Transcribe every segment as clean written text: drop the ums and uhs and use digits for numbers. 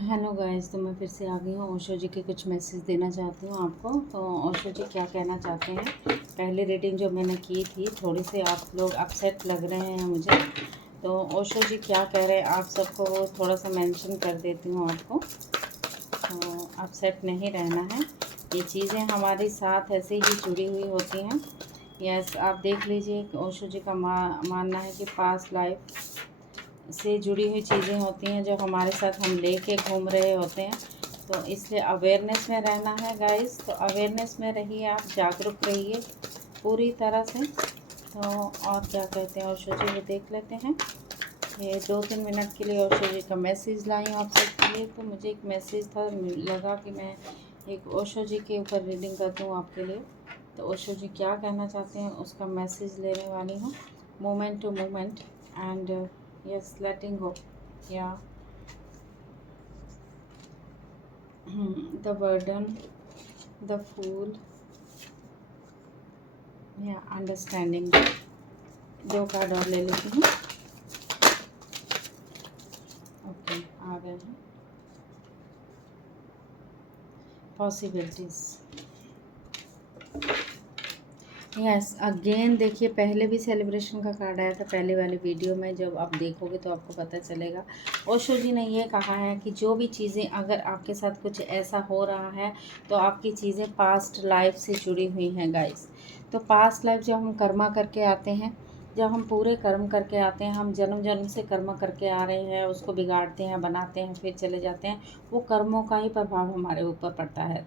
Hello guys, तो मैं फिर से आ गई हूँ। ओशो जी के कुछ मैसेज देना चाहती हूँ आपको। तो ओशो जी क्या कहना चाहते हैं, पहली रीडिंग जो मैंने की थी थोड़ी से आप लोग अपसेट लग रहे हैं मुझे। तो ओशो जी क्या कह रहे हैं आप सबको वो थोड़ा सा मेंशन कर देती हूँ आपको। तो अपसेट नहीं रहना है, ये चीज़ें हमारे साथ ऐसे ही जुड़ी हुई होती हैं। यस, आप देख लीजिए ओशो जी का मानना है कि पास्ट लाइफ से जुड़ी हुई चीज़ें होती हैं जो हमारे साथ हम लेके घूम रहे होते हैं। तो इसलिए अवेयरनेस में रहना है गाइस। तो अवेयरनेस में रहिए, आप जागरूक रहिए पूरी तरह से। तो और क्या कहते हैं ओशो जी, वो देख लेते हैं। ये 2-3 मिनट के लिए ओशो जी का मैसेज लाई हूँ आप सबके लिए। तो मुझे एक मैसेज था, लगा कि मैं एक ओशो जी के ऊपर रीडिंग कर दूँ आपके लिए। तो ओशो जी क्या कहना चाहते हैं उसका मैसेज लेने वाली हूँ। Moment to moment and yes, letting go, yeah. The burden, the fool, yeah, understanding। दो कार्ड और ले लेती हूँ। ओके, आ गए हैं पॉसिबिलिटीज। यस, अगेन देखिए, पहले भी सेलिब्रेशन का कार्ड आया था पहले वाली वीडियो में। जब आप देखोगे तो आपको पता चलेगा। ओशो जी ने ये कहा है कि जो भी चीज़ें अगर आपके साथ कुछ ऐसा हो रहा है तो आपकी चीज़ें पास्ट लाइफ से जुड़ी हुई हैं गाइस। तो पास्ट लाइफ जब हम कर्मा करके आते हैं, जब हम पूरे कर्म करके आते हैं, हम जन्म जन्म से कर्म करके आ रहे हैं, उसको बिगाड़ते हैं, बनाते हैं, फिर चले जाते हैं, वो कर्मों का ही प्रभाव हमारे ऊपर पड़ता है।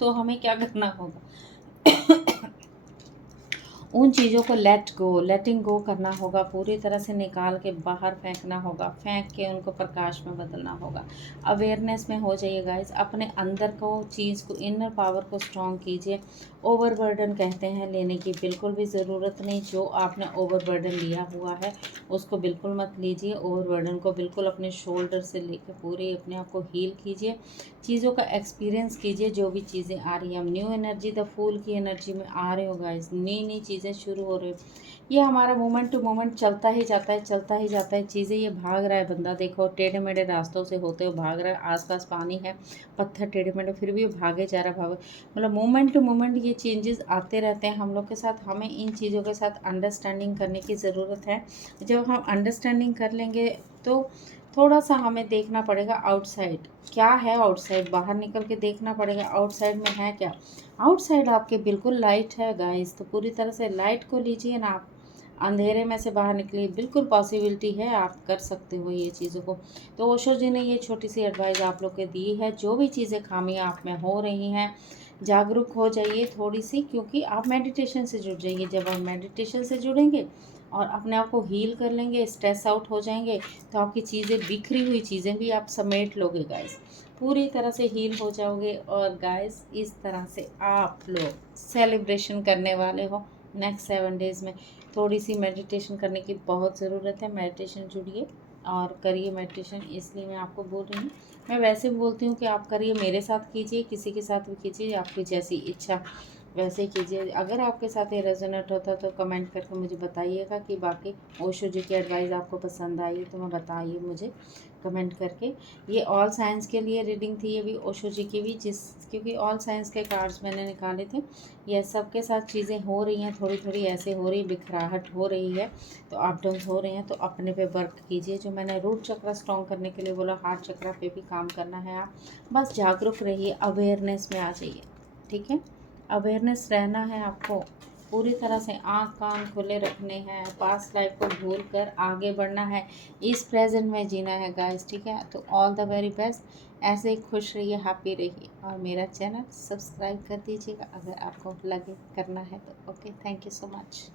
तो हमें क्या करना होगा, उन चीज़ों को लेटिंग गो करना होगा, पूरी तरह से निकाल के बाहर फेंकना होगा, फेंक के उनको प्रकाश में बदलना होगा। अवेयरनेस में हो जाइए गाइस, अपने अंदर को चीज़ को, इनर पावर को स्ट्रॉन्ग कीजिए। ओवरबर्डन कहते हैं लेने की बिल्कुल भी ज़रूरत नहीं। जो आपने ओवरबर्डन लिया हुआ है उसको बिल्कुल मत लीजिए। ओवरबर्डन को बिल्कुल अपने शोल्डर से लेकर पूरे अपने आप को हील कीजिए, चीज़ों का एक्सपीरियंस कीजिए। जो भी चीज़ें आ रही हैं, हम न्यू एनर्जी, द फूल की एनर्जी में आ रहे हो गाइस, नई नई चीज़ें शुरू हो रही हो। ये हमारा मोमेंट टू मोमेंट चलता ही जाता है, चलता ही जाता है। चीज़ें ये भाग रहा है, बंदा देखो टेढ़े मेढ़े रास्तों से होते हुए भाग रहा है, आसपास पानी है, पत्थर टेढ़े मेढ़े, फिर भी भागे जा रहा है, भागे। मतलब मोमेंट टू मोमेंट ये चेंजेस आते रहते हैं हम लोग के साथ। हमें इन चीज़ों के साथ अंडरस्टैंडिंग करने की ज़रूरत है। जब हम अंडरस्टैंडिंग कर लेंगे तो थोड़ा सा हमें देखना पड़ेगा आउटसाइड क्या है। आउटसाइड बाहर निकल के देखना पड़ेगा, आउटसाइड में है क्या। आउटसाइड आपके बिल्कुल लाइट है गाइस, तो पूरी तरह से लाइट को लीजिए ना आप, अंधेरे में से बाहर निकलिए। बिल्कुल पॉसिबिलिटी है, आप कर सकते हो ये चीज़ों को। तो ओशो जी ने ये छोटी सी एडवाइस आप लोग को दी है। जो भी चीज़ें खामियां आप में हो रही हैं, जागरूक हो जाइए थोड़ी सी, क्योंकि आप मेडिटेशन से जुड़ जाइए। जब आप मेडिटेशन से जुड़ेंगे और अपने आप को हील कर लेंगे, स्ट्रेस आउट हो जाएंगे, तो आपकी चीज़ें, बिखरी हुई चीज़ें भी आप समेट लोगे गाइस, पूरी तरह से हील हो जाओगे। और गाइस इस तरह से आप लोग सेलिब्रेशन करने वाले हो नेक्स्ट 7 डेज़ में। थोड़ी सी मेडिटेशन करने की बहुत ज़रूरत है। मेडिटेशन जुड़िए और करिए मेडिटेशन, इसलिए मैं आपको बोल रही हूँ। मैं वैसे बोलती हूँ कि आप करिए, मेरे साथ कीजिए, किसी के साथ भी कीजिए, आपकी जैसी इच्छा वैसे ही कीजिए। अगर आपके साथ ये रेजोनेट होता तो कमेंट करके मुझे बताइएगा कि बाकी ओशो जी की एडवाइस आपको पसंद आई है, तो मैं बताइए मुझे कमेंट करके। ये ऑल साइंस के लिए रीडिंग थी, ये भी ओशो जी की भी, क्योंकि ऑल साइंस के कार्ड्स मैंने निकाले थे। यह सबके साथ चीज़ें हो रही हैं, थोड़ी थोड़ी ऐसे हो रही, बिखराहट हो रही है, तो अप डाउन हो रहे हैं। तो अपने पे वर्क कीजिए। जो मैंने रूट चक्र स्ट्रॉन्ग करने के लिए बोला, हार्ट चक्र पे भी काम करना है। आप बस जागरूक रहिए, अवेयरनेस में आ जाइए, ठीक है। अवेयरनेस रहना है आपको, पूरी तरह से आँख कान खुले रखने हैं, पास्ट लाइफ को भूल कर आगे बढ़ना है, इस प्रेजेंट में जीना है गाइस, ठीक है। तो ऑल द वेरी बेस्ट, ऐसे ही खुश रहिए, हैप्पी रहिए, और मेरा चैनल सब्सक्राइब कर दीजिएगा अगर आपको लगे करना है तो। Okay, thank you so much.